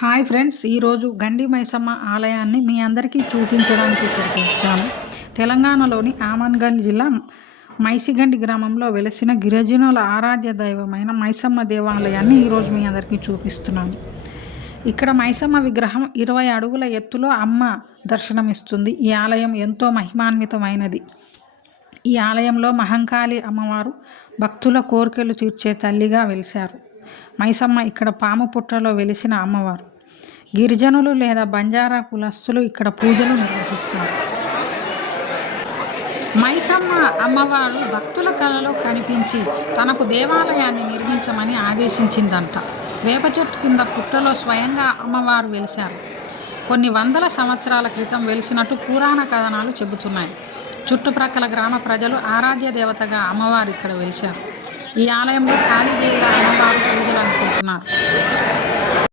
Hi friends, ఈరోజు గండి మైసమ్మ ఆలయాన్ని మీ అందరికీ చూపించడానికి ఇక్కడికి వచ్చాను. తెలంగాణలోని ఆమన్గల్ జిల్లా మైసిగండి గ్రామంలో వెలసిన గిరిజనుల ఆరాధ్య దైవమైన మైసమ్మ దేవాలయాన్ని ఈరోజు మీ అందరికీ చూపిస్తున్నాను. ఇక్కడ మైసమ్మ విగ్రహం 20 అడుగుల ఎత్తులో అమ్మ దర్శనమిస్తుంది. ఈ ఆలయం ఎంతో మహిమాన్వితమైనది. ఈ ఆలయంలో మహంకాళి అమ్మవారు భక్తుల కోరికలు తీర్చే తల్లిగా వెలిశారు. మైసమ్మ ఇక్కడ పాము పుట్టలో వెలిసిన అమ్మవారు. గిరిజనులు లేదా బంజారా కులస్తులు ఇక్కడ పూజలు నిర్వహిస్తారు. మైసమ్మ అమ్మవారు భక్తుల కలలో కనిపించి తనకు దేవాలయాన్ని నిర్మించమని ఆదేశించిందంట. వేప చెట్టు కింద పుట్టలో స్వయంగా అమ్మవారు వెలిశారు. కొన్ని వందల సంవత్సరాల క్రితం వెలిసినట్టు పురాణ కథనాలు చెబుతున్నాయి. చుట్టుప్రక్కల గ్రామ ప్రజలు ఆరాధ్య దేవతగా అమ్మవారు ఇక్కడ వెలిశారు. ఈ ఆలయంలో కాళీదేవిగా అమ్మవారు పూజలు అనుకుంటున్నారు.